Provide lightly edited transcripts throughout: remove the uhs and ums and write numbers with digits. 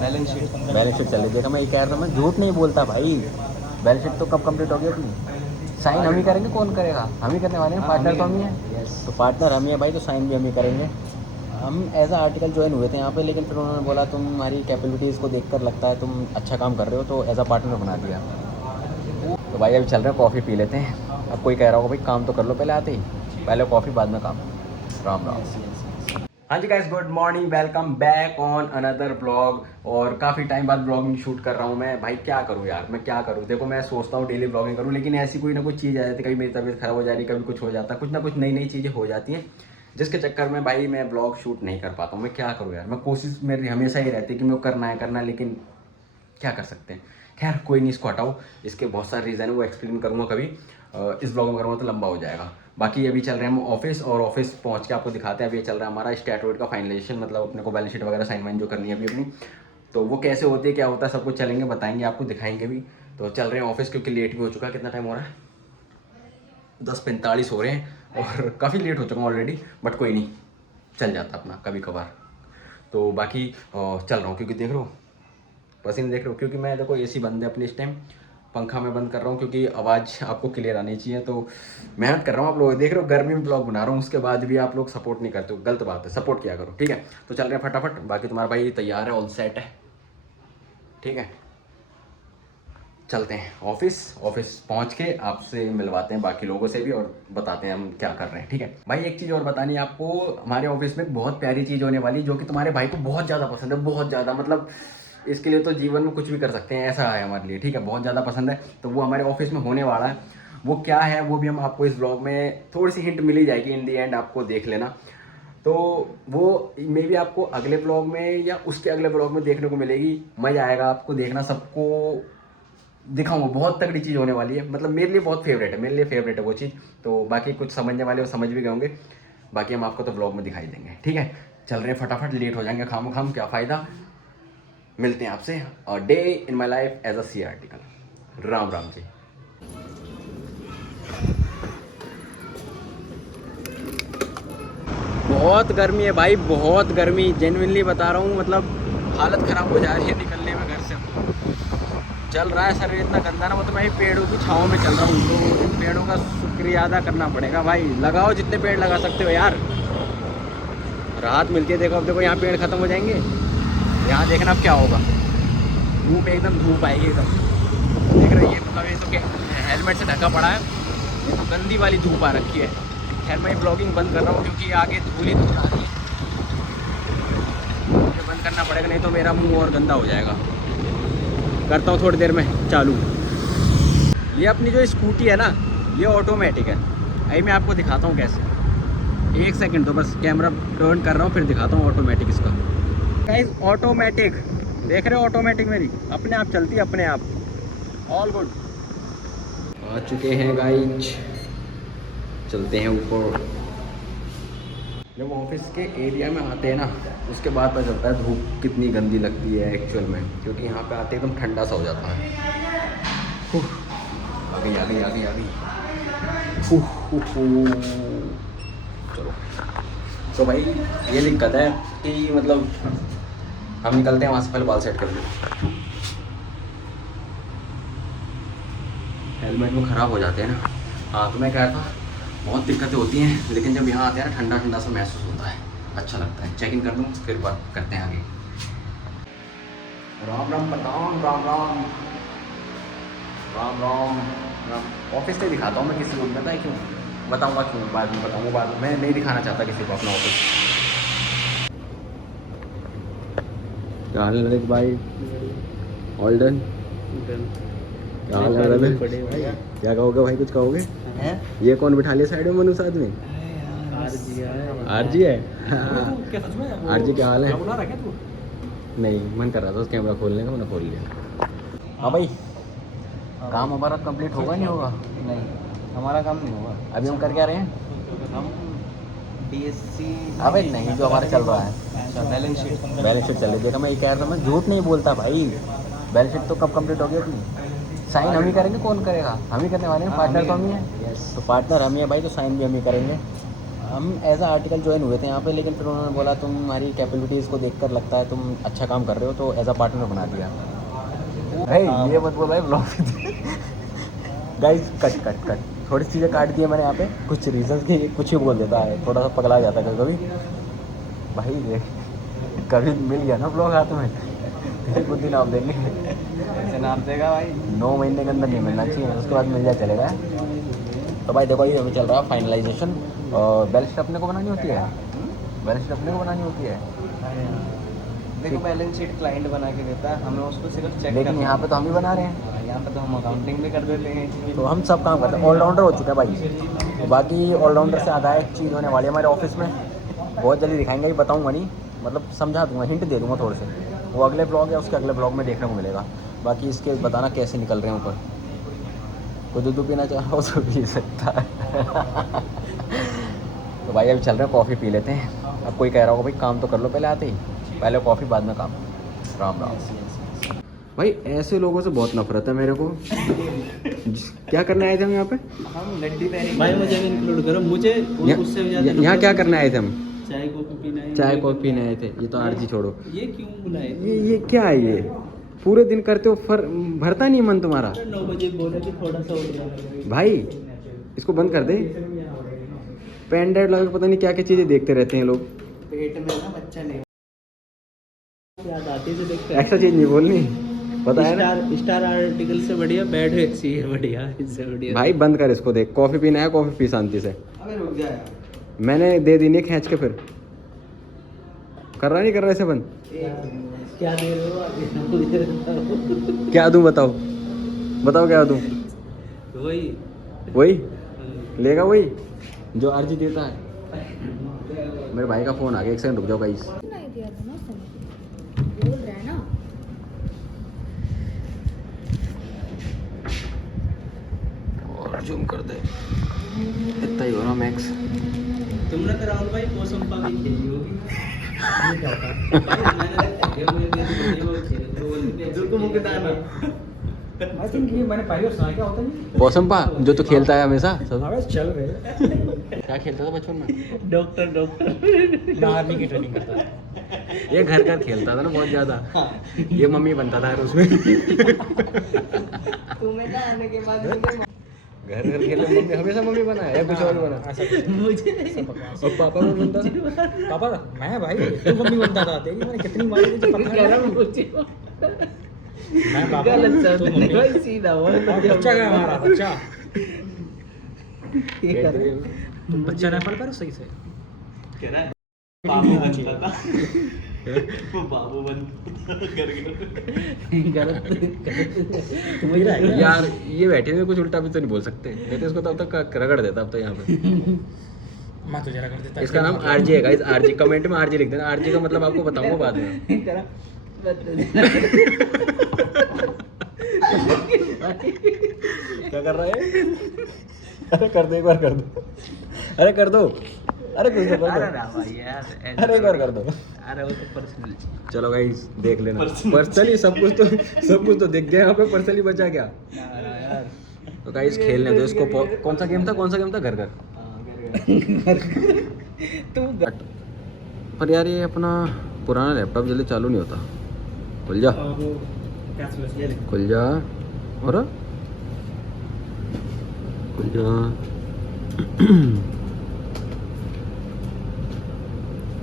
Balance sheet चल रही। देखा मैं ये कह रहा था, मैं झूठ नहीं बोलता भाई। बैलेंस शीट तो कब कंप्लीट हो गई अपनी। साइन हम ही करेंगे, कौन करेगा? हम ही करने वाले हैं, पार्टनर तो हम ही हैं। यस। तो पार्टनर हम ही है भाई, तो साइन भी हम ही करेंगे। हम एज अ आर्टिकल ज्वाइन हुए थे यहाँ पे, लेकिन फिर उन्होंने बोला तुम्हारी कैपेबिलिटीज़ को देखकर लगता है तुम अच्छा काम कर रहे हो, तो एज अ पार्टनर बना दिया। तो भाई अभी चल रहे हैं, कॉफ़ी पी लेते हैं। अब कोई कह रहा होगा भाई काम तो कर लो पहले आते ही, पहले कॉफ़ी बाद में काम। राम राम। हाँ जी guys, good morning, welcome back on another blog. और काफ़ी टाइम बाद ब्लॉगिंग शूट कर रहा हूँ मैं। भाई क्या करूँ यार, मैं क्या करूँ? देखो मैं सोचता हूँ डेली ब्लॉगिंग करूँ, लेकिन ऐसी कोई ना कोई चीज़ आ जाती है। कभी मेरी तबीयत खराब हो जा रही, कभी कुछ हो जाता है, कुछ ना कुछ नई नई चीज़ें हो जाती हैं, जिसके चक्कर में भाई मैं ब्लॉग शूट नहीं कर पाता हूँ। मैं क्या करूँ यार, मैं कोशिश मेरी हमेशा ही रहती है कि मैं करना है, लेकिन क्या कर सकते हैं। खैर कोई नहीं, इसको हटाओ। इसके बहुत सारे रीज़न है, वो एक्सप्लेन करूँगा कभी। इस ब्लॉग में करूँगा तो लंबा हो जाएगा। बाकी अभी चल रहे हैं हम ऑफिस, और ऑफिस पहुँच के आपको दिखाते हैं। अभी चल रहा है हमारा स्टैट्यूट का फाइनलाइजेशन, मतलब अपने को बैलेंस शीट वगैरह साइन वाइन जो करनी है अभी अपनी। तो वो कैसे होती है, क्या होता है, सब कुछ चलेंगे, बताएंगे आपको, दिखाएंगे भी। तो चल रहे हैं ऑफिस, क्योंकि लेट भी हो चुका है। कितना टाइम हो रहा है? 10:45 हो रहे हैं, और काफ़ी लेट हो चुका हूँ ऑलरेडी, बट कोई नहीं, चल जाता अपना कभी कभार। तो बाकी चल रहा हूँ, क्योंकि देख रहा हूँ पसीने देख रहे हो, क्योंकि मैं देखो एसी बंद है अपने इस टाइम, पंखा मैं बंद कर रहा हूँ, क्योंकि आवाज़ आपको क्लियर आनी चाहिए। तो मेहनत कर रहा हूँ, आप लोग देख रहे हो, गर्मी में ब्लॉग बना रहा हूँ, उसके बाद भी आप लोग सपोर्ट नहीं करते हो, गलत बात है, सपोर्ट किया करो, ठीक है। तो चल रहे हैं फटाफट। बाकी तुम्हारा भाई तैयार है, ऑल सेट है, ठीक है। चलते हैं ऑफिस पहुंच के आपसे मिलवाते हैं बाकी लोगों से भी, और बताते हैं हम क्या कर रहे हैं, ठीक है भाई। एक चीज़ और बतानी है आपको, हमारे ऑफिस में बहुत प्यारी चीज़ होने वाली, जो कि तुम्हारे भाई को बहुत ज़्यादा पसंद है, बहुत ज़्यादा, मतलब इसके लिए तो जीवन में कुछ भी कर सकते हैं, ऐसा है हमारे लिए, ठीक है। बहुत ज़्यादा पसंद है, तो वो हमारे ऑफिस में होने वाला है। वो क्या है वो भी हम आपको इस ब्लॉग में थोड़ी सी हिंट मिल ही जाएगी, इन दी एंड आपको देख लेना। तो वो मे बी आपको अगले ब्लॉग में या उसके अगले ब्लॉग में देखने को मिलेगी। मज़ा आएगा आपको देखना, सबको दिखाऊंगा। बहुत तगड़ी चीज़ होने वाली है, मतलब मेरे लिए बहुत फेवरेट है, मेरे लिए फेवरेट है वो चीज़। तो बाकी कुछ समझने वाले वो समझ भी गए होंगे, बाकी हम आपको तो ब्लॉग में दिखाई देंगे, ठीक है। चल रहे हैं फटाफट, लेट हो जाएंगे खाम क्या फ़ायदा। मिलते हैं आपसे, और day in my life as a C article. Ram Ram ji. बहुत गर्मी है भाई, बहुत गर्मी, जेन्युइनली बता रहा हूँ, मतलब हालत ख़राब हो जा रही है निकलने में घर से। चल रहा है शरीर इतना गंदा ना, वो तो मैं पेड़ों की छाँव में चल रहा हूँ, तो इन पेड़ों का शुक्रिया अदा करना पड़ेगा भाई। लगाओ जितने पेड़ लगा सकते हो यार, राहत मिलती है। देखो अब देखो, यहाँ पेड़ खत्म हो जाएंगे, यहाँ देखना अब क्या होगा। धूप एकदम, धूप आएगी एकदम, देख रहे हो ये, मतलब ये तो क्या हेलमेट से ढका पड़ा है, ये तो गंदी वाली धूप आ रखी है। खैर मैं ब्लॉगिंग बंद कर रहा हूँ, क्योंकि आगे धूल ही धूल आ रही है, मुझे बंद करना पड़ेगा, नहीं तो मेरा मुंह और गंदा हो जाएगा। करता हूँ थोड़ी देर में चालू। ये अपनी जो स्कूटी है ना, ये ऑटोमेटिक है। अभी मैं आपको दिखाता हूँ कैसे, एक सेकंड तो बस, कैमरा टर्न कर रहा हूँ, फिर दिखाता हूँ ऑटोमेटिक इसका। गाइस ऑटोमेटिक, देख रहे हो ऑटोमेटिक मेरी अपने आप चलती है, अपने आप, ऑल गुड। आ चुके हैं गाइज, चलते हैं ऊपर। जब ऑफिस के एरिया में आते हैं ना, उसके बाद पता चलता है धूप कितनी गंदी लगती है एक्चुअल में, क्योंकि यहाँ पे आते एकदम ठंडा सा हो जाता है। आ गई। चलो। तो भाई ये दिक्कत है कि मतलब हम निकलते हैं वहाँ से, पहले बाल सेट कर लें, हेलमेट में ख़राब हो जाते हैं ना। हाँ तो मैं कह रहा था, बहुत दिक्कतें होती हैं, लेकिन जब यहाँ आते हैं ना, ठंडा ठंडा सा महसूस होता है, अच्छा लगता है। चेक इन कर दूँ, फिर बात करते हैं आगे। राम राम प्रणाम, राम राम राम राम राम। ऑफिस नहीं दिखाता हूँ मैं किसी को, पता है क्यों? बताऊँगा क्यों, बाद में बताऊँगा, बाद में। मैं नहीं दिखाना चाहता किसी को अपना ऑफिस। क्या हाल है ललित भाई? All done? क्या हाल है ललित? क्या कहोगे भाई, कुछ कहोगे? ये कौन बिठा लिया साइड में मनु साथ में? आरजी है। आरजी क्या हाल है? नहीं, मन कर रहा था उस कैमरा खोलने का, मैंने खोल लिया। हाँ भाई, काम हमारा कंप्लीट होगा नहीं होगा? नहीं, हमारा काम नहीं होगा। अभी हम कर क्या रहे हैं? हम बीएससी। अबे नहीं, जो हमारा चल रहा है अच्छा, बैलेंस शीट चल रही। देखा मैं ये कह रहा था, मैं झूठ नहीं बोलता भाई। बैलेंस शीट तो कब कंप्लीट हो गई अपनी। साइन हम ही करेंगे, कौन करेगा? हम ही करने वाले हैं, पार्टनर तो हम ही हैं। यस। तो पार्टनर हम ही है भाई, तो साइन भी हम ही करेंगे। हम एज आर्टिकल ज्वाइन हुए थे यहाँ पे, लेकिन फिर उन्होंने बोला तुम्हारी कैपेबिलिटीज़ को देखकर लगता है तुम अच्छा काम कर रहे हो, तो एज अ पार्टनर बना दिया। भाई ये मत बोल भाई blog guys, cut cut cut, थोड़ी चीज़ें काट दी है मैंने यहाँ पे, कुछ रीजंस की, कुछ ही बोल देता है, थोड़ा सा पगला जाता है कभी भाई। देख कभी मिल गया ना ब्लॉग हाथ में, तेरे कुछ दिन आप देंगे, ऐसे नाप देगा भाई। 9 महीने के अंदर नहीं मिलना चाहिए, उसके बाद मिल जाए चलेगा। तो भाई देखो, ये हमें चल रहा है फाइनलाइजेशन, और बैलेंस शीट अपने को बनानी होती है, बैलेंस शीट अपने को बनानी होती है। देखो बैलेंस शीट क्लाइंट बना के देता है, हमें उसको सिर्फ चेक लेकिन यहाँ पे तो हम ही बना रहे हैं, यहाँ पे तो हम अकाउंटिंग भी कर देते हैं। तो हम सब काम करते हैं, ऑलराउंडर हो चुका है भाई। तो बाकी ऑलराउंडर से आधा एक चीज़ होने वाली है हमारे ऑफिस में, बहुत जल्दी दिखाएंगे, अभी बताऊंगा नहीं, मतलब समझा दूंगा, हिंट दे दूंगा थोड़े से, वो अगले ब्लॉग या उसके अगले ब्लॉग में देखने को मिलेगा। बाकी इसके बताना कैसे निकल रहे हैं ऊपर, कोई दूध पीना चाह रहा हो तो पी सकता है। तो भाई अभी चल रहे हैं, कॉफ़ी पी लेते हैं। अब कोई कह रहा होगा भाई काम तो कर लो पहले आते ही, पहले कॉफ़ी बाद में काम। राम राम भाई, ऐसे लोगों से बहुत नफरत है मेरे को। क्या करने आए थे हम यहाँ पे? हम लड्डी तैयारी भाई मुझे इंक्लूड करो, मुझे उससे भी ज्यादा यहाँ क्या करने आए थे हम? चाय कॉफी पीना है। चाय कॉफी पीने आए थे। ये तो आरजी छोड़ो, ये क्यों बुलाए? ये क्या है? ये पूरे दिन करते हो, भरता नहीं मन तुम्हारा 9 बजे बोला कि थोड़ा सा उठ जाओ भाई, इसको बंद कर दे। पेन ड्राइव लगा के पता नहीं क्या क्या चीज़ें देखते रहते हैं लोग। पेट में ना बच्चा नहीं। याद आती से देखते हैं। एक्स्ट्रा चीज़ नहीं बोलनी, पता है ना। स्टार आर्टिकल से बढ़िया बैड वेक्सी है, बढ़िया इससे बढ़िया। भाई बंद कर इसको, देख कॉफ़ी पीना है, कॉफ़ी पी शांति से। अबे रुक जा यार। मैंने दे दी नहीं खींच के, फिर कर रहा नहीं कर रहा इसे बंद। क्या दे रहे हो आप? क्या दूं बताओ, बताओ क्या दूं? वही वही लेगा, वही जो आरजी देता है। मेरे भाई का फ़ोन आ गया, एक सेकंड रुक जाओ गाइस। नहीं दिया था ना, बोल रहे हैं ना। और जूम कर दे, इतना ही हो रहा मैक्स। तुमने तो राहुल भाई पोसंपा भी खेली होगी। भाई आई थिंक ये मैंने पहले सुना, क्या होता है पोसंपा जो तो खेलता है हमेशा सब। ये? चल रहे क्या खेलता था बचपन में? डॉक्टर मैं आर्मी की ट्रेनिंग करता था। ये घर घर खेलता था ना बहुत ज्यादा, ये मम्मी बनता था यार उसमें। तुम्हें ना आने के बाद घर घर खेलने मम्मी, हमेशा मम्मी बना है या कुछ और बना? ऐसा कुछ। मुझे और पापा में बनता था? पापा मैं भाई, तू मम्मी बनता था, तेरी मैंने कितनी मारी थी, पता कह रहा है? हूँ मुझे मैं पापा, गलत तू शब्द मम्मी। नहीं भाई, सीधा बोल। और बच्चा क्या हमारा बच्चा? ये कर रहे हो। तुम बच्चा ना पढ़ पा रहे सही से? कह रहा है बाबू बनता था, वो बाबू बनता था गलत तुम ही रह गया यार ये बैठे हुए कुछ उल्टा भी तो नहीं बोल सकते, नहीं तो इसको तो अब तक रगड़ देता अब तो यहाँ पे। मैं तुझे रगड़ देता। इसका नाम आरजी है गाइस, आरजी। कमेंट में आरजी लिख देना, आरजी का मतलब आपको बताऊंगा बाद में। कह रहा क्या कर रहा है? अरे कर दो, एक बार कर दो, अरे कर दो, अरे कुछ कर दो, अरे एक बार कर दो। अरे वो तो पर्सनल। चलो गाइस देख लेना, पर्सनली सब कुछ तो दिख गया यहाँ पे, पर्सनली बचा क्या? तो गाइस खेलने दो इसको। कौन सा गेम था? घर घर। पर यार ये अपना पुराना लैपटॉप जल्दी चालू नहीं होता। खुल जा, खुल जा, और खुल जा।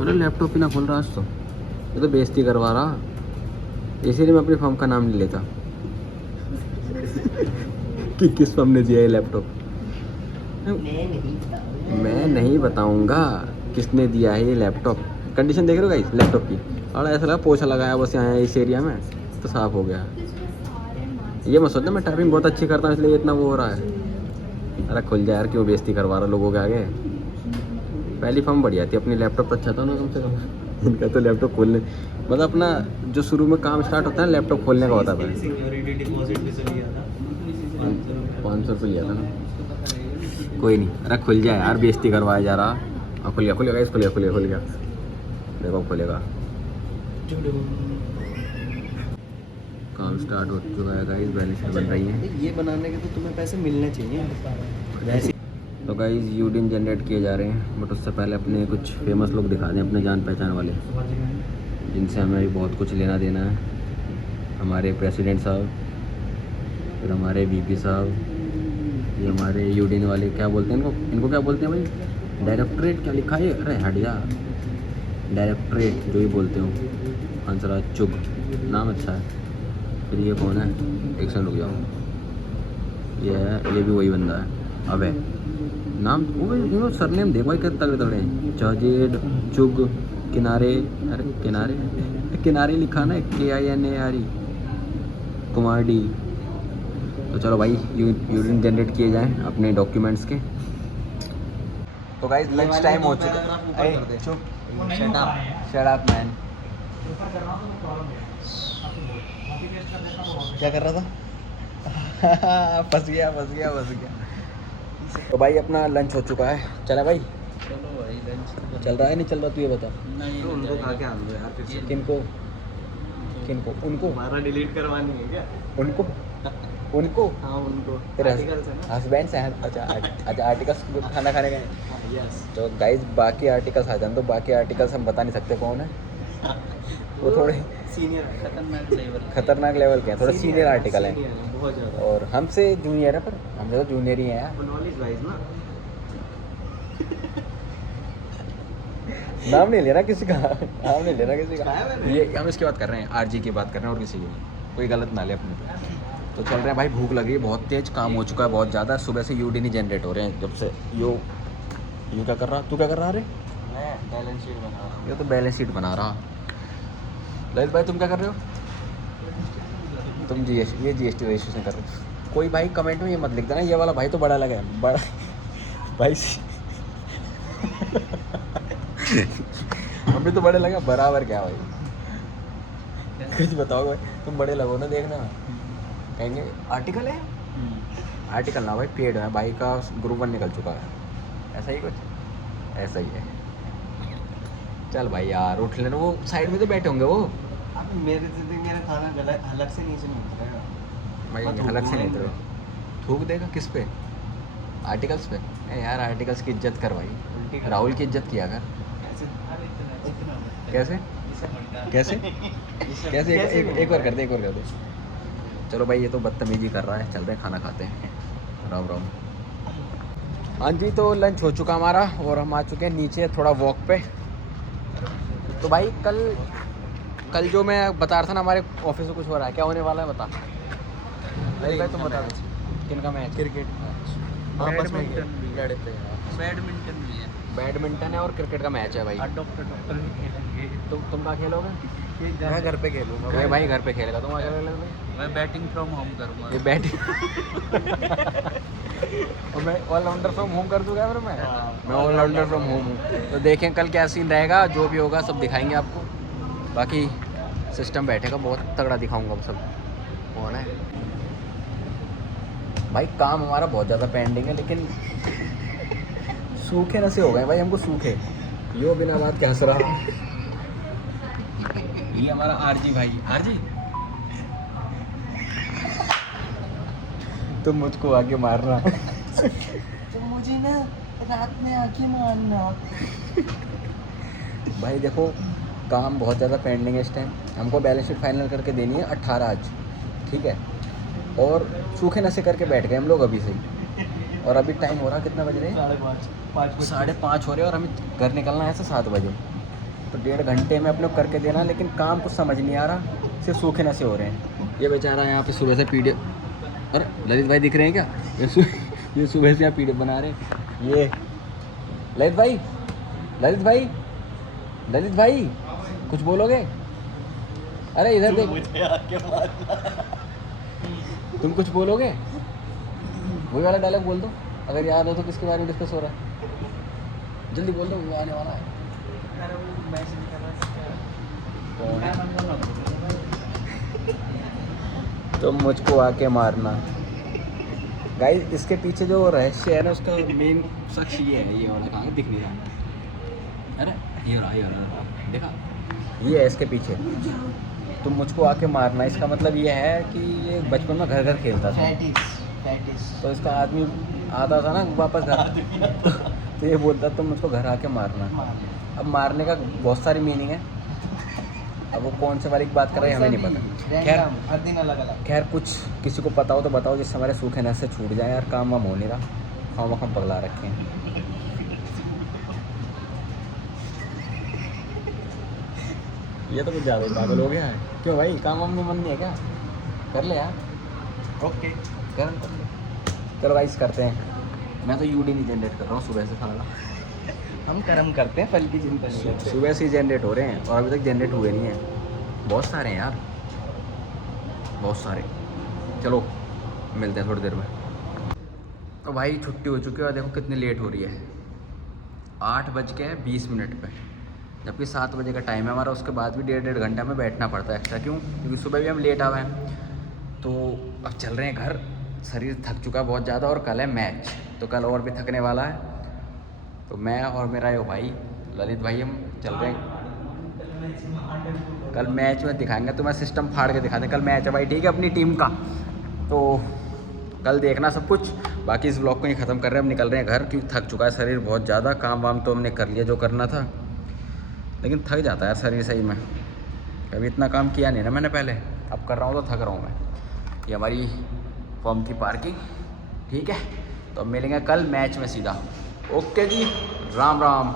अरे लैपटॉप ही ना खुल रहा आज तो, ये तो बेइज्जती करवा रहा, इसीलिए मैं अपनी फर्म का नाम नहीं लेता कि किस फर्म ने दिया ये लैपटॉप। मैं नहीं बताऊंगा किसने दिया है ये लैपटॉप। कंडीशन देख रहे हो गाइस लैपटॉप की, और ऐसा लगा पोछा लगाया बस यहाँ इस एरिया में तो साफ हो गया। ये मत सोचना मैं टाइपिंग बहुत अच्छी करता हूँ इसलिए इतना वो हो रहा है। अरे खुल जा यार, क्यों बेइज्जती करवा रहा लोगों के आगे। पहली फर्म बढ़िया थी अपनी, लैपटॉप अच्छा था ना कम से कम। इनका तो लैपटॉप खोलने मतलब अपना जो शुरू में काम स्टार्ट होता है लैपटॉप खोलने का होता था। सिक्योरिटी डिपॉजिट भी चल गया था 500 रुपये लिया था ना। कोई नहीं, अरे खुल जाए यार, बेइज्जती करवाया जा रहा। और खुल गया इस खुल गया देखो खुलेगा। काम स्टार्ट हो चुका है गाइस, बैलेंस बन रही है। ये बनाने के तो तुम्हें पैसे मिलने चाहिए। वैसे तो गाइस यूडिन जनरेट किए जा रहे हैं, बट उससे पहले अपने कुछ फेमस लोग दिखा दें, अपने जान पहचान वाले जिनसे हमें बहुत कुछ लेना देना है। हमारे प्रेसिडेंट साहब, फिर हमारे वीपी साहब, ये हमारे यूडिन वाले क्या बोलते हैं इनको क्या बोलते हैं भाई? डायरेक्टरेट क्या लिखा है? अरे हटिया, डायरेक्टरेट जो ही बोलते हो। हंसराज चुग नाम अच्छा है। फिर ये कौन है? एक सेकंड रुक जाओ, ये भी वही बंदा है। अबे नाम वो सरनेम देखो भाई, कितने तगड़े तगड़े हैं। जाजेद चुग किनारे, अरे किनारे लिखा ना, KINARE कुमार डी। तो चलो भाई यूरिन जनरेट किए जाएं अपने डॉक्यूमेंट्स के। तो गाइस लंच टाइम हो चुका है। चुप, शट अप मैन। क्या कर रहा था? फंस गया। तो भाई अपना लंच हो चुका है, चला भाई? चलो भाई लंच चल रहा है नहीं चल रहा, तू ये बता। नहीं तो उनको खा के आ दो यार फिर से। किनको उनको हमारा डिलीट करवानी है क्या? उनको हाँ उनको। तेरे Articles है ना? हस्बैंड से हैं? अच्छा आर्टिकल्स खाना खाने गए। Yes. तो गाइस बाकी आर्टिकल्स आ जाए, तो बाकी आर्टिकल्स हम बता नहीं सकते कौन है। वो थोड़े सीनियर खतरनाक लेवल के हैं, थोड़े सीनियर आर्टिकल हैं बहुत ज़्यादा। और हमसे जूनियर है, पर हमसे तो जूनियर ही हैं यार। नॉलेज वाइज ना नाम नहीं लेना किसी का, खाया मैंने। ये हम इसकी बात कर रहे हैं, RG की बात कर रहे हैं और किसी की नहीं, कोई गलत ना ले अपने पे। तो चल रहे हैं भाई, भूख लग रही है बहुत तेज, काम हो चुका है बहुत ज़्यादा। सुबह से यूडी नहीं जनरेट हो रहे हैं जब से। यू क्या कर रहा? तू क्या कर रहा? अरे मैं बैलेंस शीट बना रहा हूँ। ये तो बैलेंस शीट बना रहा। ललित भाई तुम क्या कर रहे हो? तुम GST रजिस्ट्रेशन कर रहे हो। कोई भाई कमेंट में ये मत लिख देना ये वाला भाई तो बड़ा लगा है, बड़ा भाई हम भी तो बड़े लगे, बराबर क्या भाई? कुछ बताओ भाई, तुम बड़े लगो ना देखना। कहेंगे आर्टिकल है, आर्टिकल ना भाई पेड है भाई का, ग्रुप 1 निकल चुका है, ऐसा ही कुछ, ऐसा ही है। चल भाई यार उठ लेना, वो साइड में तो बैठे होंगे वो। अब मेरा खाना गलत हलक से नीचे नहीं उतरेगा भाई मैं अलग से नहीं थूक तो थूक देगा किस पे? आर्टिकल्स पे? ए यार आर्टिकल्स की इज्जत कर भाई, राहुल की इज्जत किया कर। कैसे एक बार कर दे। चलो भाई ये तो बदतमीजी कर रहा है, चल रहे हैं खाना खाते हैं। राम राम। हाँ जी तो लंच हो चुका हमारा और हम आ चुके हैं नीचे थोड़ा वॉक पे। तो भाई कल जो मैं बता रहा था ना, हमारे ऑफिस में कुछ हो रहा है, क्या होने वाला है बता? अरे भाई तुम बता दो किन का मैच? क्रिकेट बैडमिंटन है और क्रिकेट का मैच है भाई। तुम कहाँ खेलोगे? मैं घर पे खेलूंगा ये भाई घर पे खेलेगा, तुम क्या खेलोगे भाई? मैं बैटिंग फ्रॉम होम करूँगा। ये बैटिंग और मैं ऑलराउंडर फ्रॉम होम कर दूंगा फिर मैं ऑलराउंडर फ्रॉम होम हूँ। तो देखें कल क्या सीन रहेगा, जो भी होगा सब दिखाएंगे आपको। बाकी सिस्टम बैठेगा बहुत तगड़ा, दिखाऊंगा अब सब कौन है भाई। काम हमारा बहुत ज़्यादा पेंडिंग है, लेकिन सूखे नशे हो गए भाई हमको, सूखे। यो बिना बात क्या हंस रहा। ये हमारा RG भाई, RG तुम मुझको आगे मारना तो मुझे ना रात में आके मारना। भाई देखो काम बहुत ज़्यादा पेंडिंग है इस टाइम, हमको बैलेंस शीट फाइनल करके देनी है 18 आज, ठीक है। और सूखे नशे करके बैठ गए हम लोग अभी से ही, और अभी टाइम हो रहा कितना बज रहे हैं? 5:30 हो रहे हैं और हमें घर निकलना है ऐसे 7 बजे। तो 1.5 घंटे में अपने को करके देना, लेकिन काम कुछ समझ नहीं आ रहा, सिर्फ सूखे नशे हो रहे हैं। ये बेचारा यहाँ पे सुबह से PDF, अरे ललित भाई दिख रहे हैं क्या? ये सुबह से यहाँ PDF बना रहे हैं। ये ललित भाई कुछ बोलोगे? अरे इधर देख, तुम कुछ बोलोगे? वही वाला डायलॉग बोल दो अगर याद हो तो, किसके बारे में डिस्कस हो रहा है, जल्दी बोल दो, वो आने वाला है। तुम मुझको आके मारना। गाइस इसके पीछे जो रहस्य है ना, उसका मेन शख्स ये है, ये वाला कहाँ दिख नहीं रहा। अरे ये रहा देखा, ये है इसके पीछे। तुम मुझको आके मारना, इसका मतलब ये है कि ये बचपन में घर घर खेलता था। टैटिस। तो इसका आदमी आता था ना वापस घर तो ये बोलता तुम मुझको घर आके मारना। अब मारने का बहुत सारी मीनिंग है, अब वो कौन से वाली की बात कर रहे हैं हमें नहीं पता। खैर हर दिन अलग अलग। खैर कुछ किसी को पता हो तो बताओ, जिससे हमारे सूखे नस से छूट जाए यार, काम वाम हो नहीं रहा, हम पगला रखे हैं। ये तो कुछ ज़्यादा ही पागल हो गया है। क्यों भाई, काम वाम में मन नहीं है क्या? कर ले यार, ओके। कर ले। चलो गाइस करते हैं। मैं तो यूडी नहीं जनरेट कर रहा हूँ सुबह से खाना, हम कर्म करते हैं, फल की चिंता नहीं करते। सुबह से ही जनरेट हो रहे हैं और अभी तक जनरेट हुए नहीं हैं। बहुत सारे हैं यार, बहुत सारे। चलो मिलते हैं थोड़ी देर में। तो भाई छुट्टी हो चुकी है और देखो कितनी लेट हो रही है, 8:20 पे, जबकि 7 बजे का टाइम है हमारा। उसके बाद भी 1.5 घंटा में बैठना पड़ता है एक्स्ट्रा। क्यों? क्योंकि सुबह भी हम लेट आए हैं। तो अब चल रहे हैं घर, शरीर थक चुका है बहुत ज़्यादा और कल है मैच, तो कल और भी थकने वाला है। तो मैं और मेरा ये भाई ललित भाई हम चल रहे हैं। कल मैच में दिखाएंगे तुम्हें, सिस्टम फाड़ के दिखाते हैं। कल मैच है भाई, ठीक है, अपनी टीम का। तो कल देखना सब कुछ। बाकी इस व्लॉग को ही ख़त्म कर रहे हैं, अब निकल रहे हैं घर, क्योंकि थक चुका है शरीर बहुत ज़्यादा। काम वाम तो हमने कर लिया जो करना था, लेकिन थक जाता है यार शरीर सही में। कभी इतना काम किया नहीं ना मैंने पहले, अब कर रहा हूँ तो थक रहा हूँ मैं। ये हमारी फॉर्म की पार्किंग, ठीक है। तो अब मिलेंगे कल मैच में सीधा। ओके जी, राम राम।